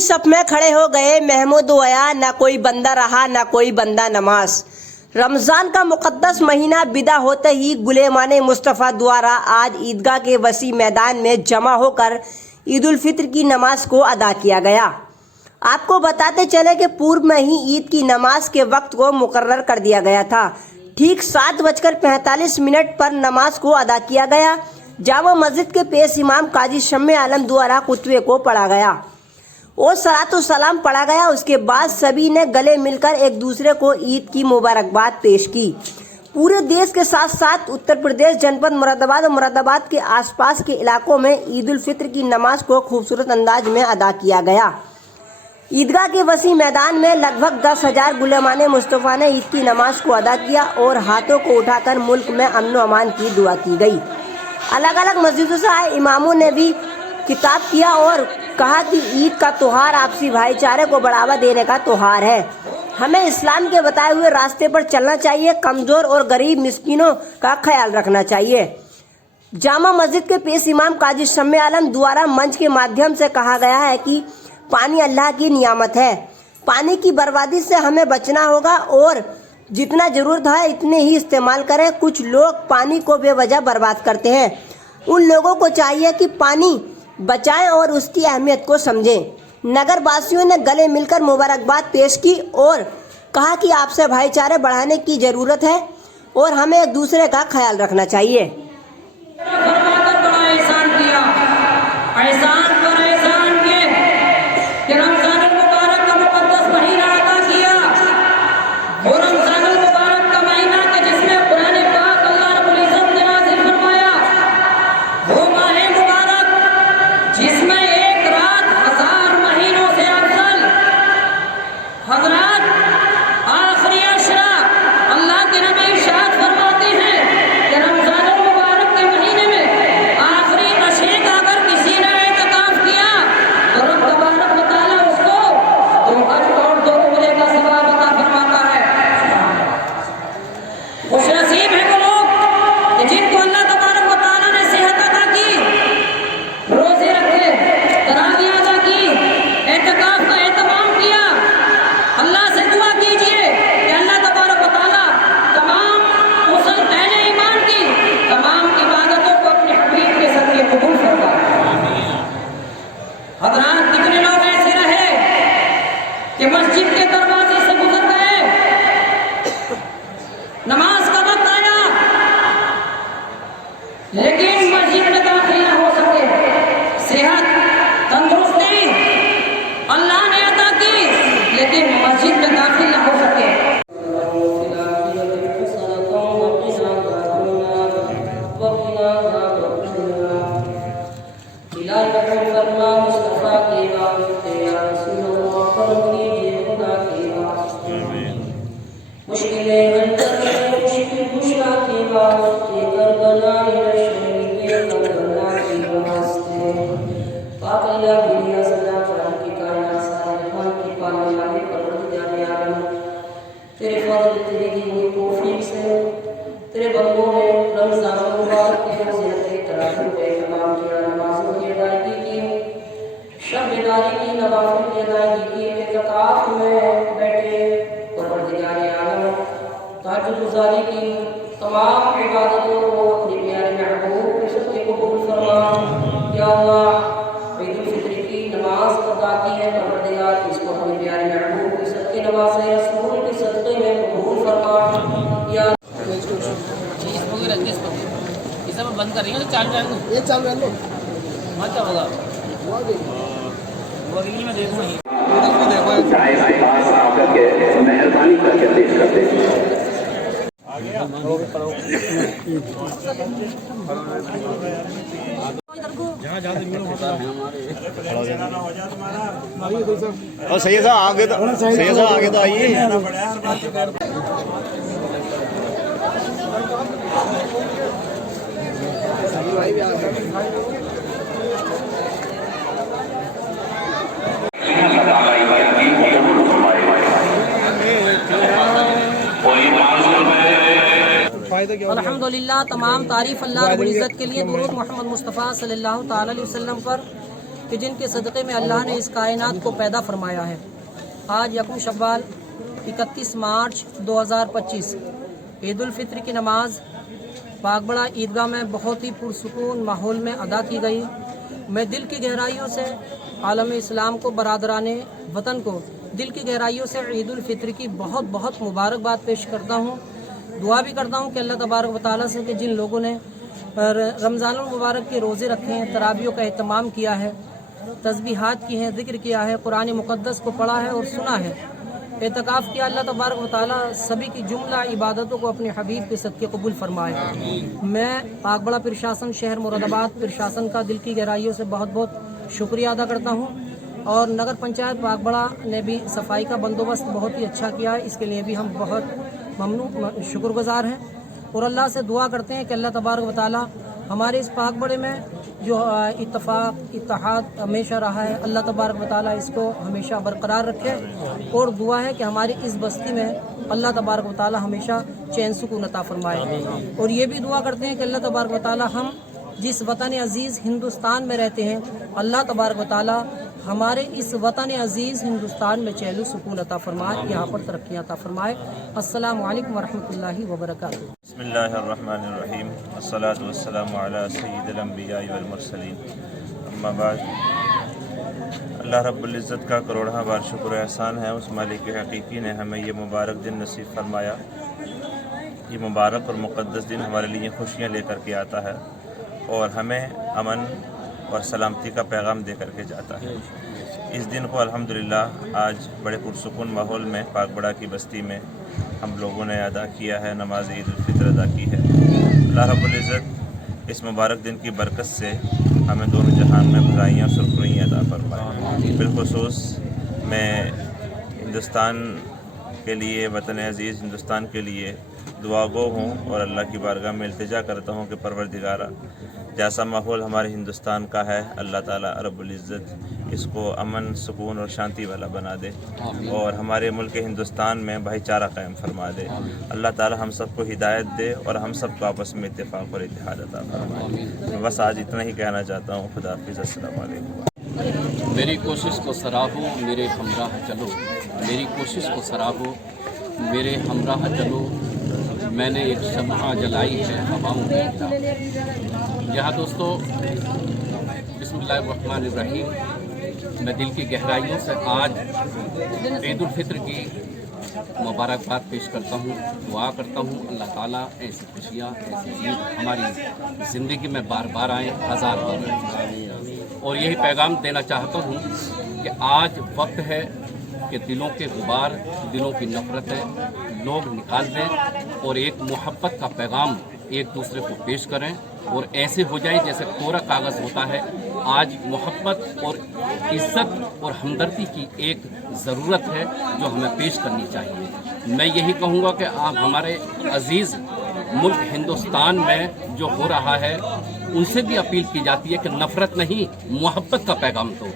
صف میں کھڑے ہو گئے محمود و عیا، نہ کوئی بندہ رہا نہ کوئی بندہ نماز۔ رمضان کا مقدس مہینہ بدا ہوتے ہی غلامان مصطفیٰ دوارا آج عیدگاہ کے وسیع میدان میں جمع ہو کر عید الفطر کی نماز کو ادا کیا گیا۔ آپ کو بتاتے چلے کہ پورب میں ہی عید کی نماز کے وقت کو مقرر کر دیا گیا تھا۔ ٹھیک 7:45 پر نماز کو ادا کیا گیا۔ جامع مسجد کے پیش امام قاضی شمع عالم دوارا خطبے کو پڑھا گیا اور صلاۃ و سلام پڑھا گیا۔ اس کے بعد سبھی نے گلے مل کر ایک دوسرے کو عید کی مبارکباد پیش کی۔ پورے دیش کے ساتھ ساتھ اتر پردیش جنپد مراد آباد اور مراد آباد کے آس پاس کے علاقوں میں عید الفطر کی نماز کو خوبصورت انداز میں ادا کیا گیا۔ عیدگاہ کے وسیع میدان میں لگ بھگ 10,000 غلامان مصطفیٰ نے عید کی نماز کو ادا کیا اور ہاتھوں کو اٹھا کر ملک میں امن و امان کی دعا کی گئی۔ الگ الگ مسجدوں سے آئے اماموں نے بھی خطاب کیا اور کہا کہ عید کا تہوار آپسی بھائی چارے کو بڑھاوا دینے کا تہوار ہے۔ ہمیں اسلام کے بتائے ہوئے راستے پر چلنا چاہیے، کمزور اور غریب مسکینوں کا خیال رکھنا چاہیے۔ جامع مسجد کے پیش امام قاضی شمع عالم دوارا منچ کے مادھیم سے کہا گیا ہے کہ پانی اللہ کی نعمت ہے، پانی کی بربادی سے ہمیں بچنا ہوگا اور جتنا ضرورت ہے اتنے ہی استعمال کریں۔ کچھ لوگ پانی کو بے وجہ برباد کرتے ہیں، ان لوگوں کو چاہیے کہ پانی بچائیں اور اس کی اہمیت کو سمجھیں۔ نگر باسیوں نے گلے مل کر مبارکباد پیش کی اور کہا کہ آپ سے بھائی چارے بڑھانے کی ضرورت ہے اور ہمیں ایک دوسرے کا خیال رکھنا چاہیے۔ نماز کا وقت آیا لیکن مسجد میں داخل نہ ہو سکے۔ صحت تندرستی اللہ نے عطا کی لیکن مسجد میں داخل نہ ہو سکے۔ تیرے فضل تیری دی ہوئی توفیق سے تیرے بندوں نے رمضان المبارک کے فضیلت تراویح پہ اہتمام کیا، نمازوں کی ادائیگی کی، شب بیداری کی، نوافل کی ادائیگی کی، اعتکاف میں بیٹھے پروردگار عالم تہجد گزاری کی، تمام عبادتوں کو اپنے پیارے محبوب کے صدقے قبول فرما۔ یا اللہ عید الفطر کی نماز ادا کی ہے پروردگار، اس کو ہمیں پیارے محبوب کے صدقے نوازے، رسول کے صدقے میں قبول فرما۔ یا یہ سب بند کر رہی ہیں، چالو رہنے دو، یہ چالو رہنے دو، مت کیا ہوگا وہ اگلی میں دیکھوں گی۔ جائز کے پاس آ کر کے مہربانی کر کے پیش کرتے ہیں۔ اور سید صاحب آگے تو آئیے۔ الحمدللہ، تمام تعریف اللہ رب العزت کے لیے، درود محمد مصطفیٰ صلی اللہ تعالی علیہ وسلم پر۔ कि जिनके सदक़े में अल्लाह ने इस कायनात को पैदा फरमाया है। आज यकम शव्वाल 31 मार्च 2025 ईद उल फित्र की नमाज बागबड़ा ईदगाह में बहुत ही पुरसुकून माहौल में अदा की गई। मैं दिल की गहराइयों से आलम इस्लाम को, बरादराने वतन को दिल की गहराइयों से ईद उल फित्र की बहुत बहुत मुबारकबाद पेश करता हूँ। दुआ भी करता हूँ कि अल्लाह तबारक व तआला से कि जिन लोगों ने रमज़ानुल मुबारक के रोज़े रखे हैं, तरावियों का एहतमाम किया है, तस्बीहात की हैं, ज़िक्र किया है, कुरान मुक़द्दस को पढ़ा है और सुना है, एतकाफ़ किया, अल्लाह तबारक व तआला सभी की जुमला इबादतों को अपने हबीब के सदक़े कबूल फरमाए। मैं बागबड़ा प्रशासन शहर मुरादाबाद प्रशासन का दिल की गहराइयों से बहुत बहुत शुक्रिया अदा करता हूँ। और नगर पंचायत बागबड़ा ने भी सफाई का बंदोबस्त बहुत ही अच्छा किया है, इसके लिए भी हम बहुत ममनून शुक्रगुज़ार हैं। और अल्लाह से दुआ करते हैं कि अल्लाह तबारक व तआला हमारे इस बागबड़े में जो इत्तफाक इत्तेहाद हमेशा रहा है, अल्लाह तबारक व तआला इसको हमेशा बरकरार रखे। और दुआ है कि हमारी इस बस्ती में अल्लाह तबारक व तआला हमेशा चैन सुकून अता फरमाए। और ये भी दुआ करते हैं कि अल्लाह तबारक व तआला हम जिस वतन अज़ीज़ हिंदुस्तान में रहते हैं, अल्लाह तबारक व तआला हमारे इस वतन अज़ीज़ हिंदुस्तान में चैन सुकून अता फरमाए, यहाँ पर तरक्कियाँ अता फरमाए। अस्सलामु अलैकुम वरहमतुल्लाहि वबरकातुहू। बिस्मिल्लाहिर्रहमानिर्रहीम, अस्सलातु वस्सलामु अला सय्यिदिल अंबिया'i वल मुरसलीन, अम्मा बाद। अल्लाह रब्बुल इज़्ज़त का करोड़ों बार शुक्र एहसान है उस मालिक हकीकी ने हमें ये मुबारक दिन नसीब फरमाया। ये मुबारक और मुक़द्दस दिन हमारे लिए खुशियाँ लेकर के आता है और हमें अमन और सलामती का पैगाम दे करके जाता है। इस दिन को अल्हम्दुलिल्लाह आज बड़े पुरसुकून माहौल में बागबड़ा की बस्ती में हम लोगों ने अदा किया है, नमाज ईद उल फित्र अदा की है। अल्लाह रब्बुल इज़्ज़त इस मुबारक दिन की बरकत से हमें दोनों जहान में भलाइयाँ और सुरखरुइयाँ अता फरमाए। बिलखुसूस मैं हिंदुस्तान के लिए, वतन अज़ीज़ हिंदुस्तान के लिए दुआगो हूँ और अल्लाह की बारगाह में इल्तिजा करता हूँ कि परवरदिगारा जैसा माहौल हमारे हिंदुस्तान का है, अल्लाह ताला रब्बुल इज़्ज़त इसको अमन, सुकून और शांति वाला बना दे और हमारे मुल्क हिंदुस्तान में भाईचारा कायम फरमा दे। अल्लाह ताला हम सबको हिदायत दे और हम सबको आपस में इत्तेफाक और इत्तेहाद अता फरमाए। मैं बस आज इतना ही कहना चाहता हूँ। खुदा हाफिज़, अस्सलामु अलैकुम। मेरी कोशिश को सराहो, मेरे हमराह चलो, मेरी कोशिश को सराहो, मेरे हमराह चलो, मैंने एक शम्मा जलाई है हवाओं में। यहाँ दोस्तों बिस्मिल्लाहिर्रहमानिर्रहीम, मैं दिल की गहराइयों से आज ईद उल फित्र की मुबारकबाद पेश करता हूँ। दुआ करता हूँ अल्लाह ताला ऐसी खुशियाँ, ऐसी ईद हमारी ज़िंदगी में बार बार आए, हज़ार बार। और यही पैगाम देना चाहता हूँ कि आज वक्त है कि दिलों के गुबार, दिलों की नफ़रतें लोग निकाल दें और एक मोहब्बत का पैगाम एक दूसरे को पेश करें और ऐसे हो जाए जैसे कोरा कागज़ होता है। आज मोहब्बत और इज़्ज़त और हमदर्दी की एक ज़रूरत है जो हमें पेश करनी चाहिए। मैं यही कहूँगा कि आप हमारे अज़ीज़ मुल्क हिंदुस्तान में जो हो रहा है उनसे भी अपील की जाती है कि नफ़रत नहीं, मोहब्बत का पैगाम दो।